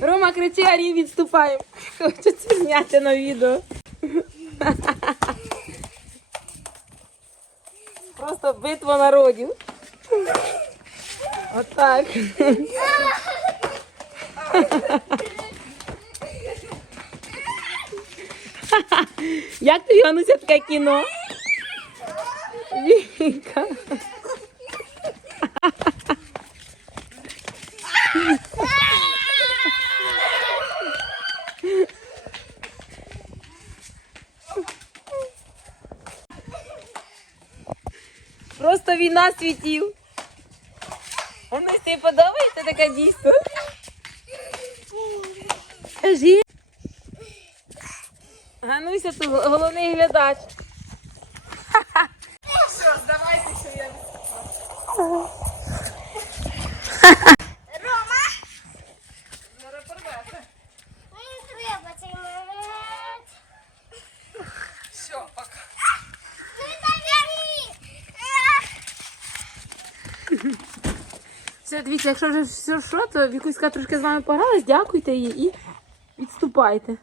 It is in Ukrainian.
Рома кричи, Арі відступаємо. Хочу це зняти на відео. Просто битва народів. Отак. Як тобі Ануся таке кіно? Віка. Просто війна світів. Вони тобі подобається таке дійство? Скажи. Гануся тут головний глядач. Рома! Все, дивіться, якщо вже все що, то Вікуська трошки з вами погралась, дякуйте їй і відступайте.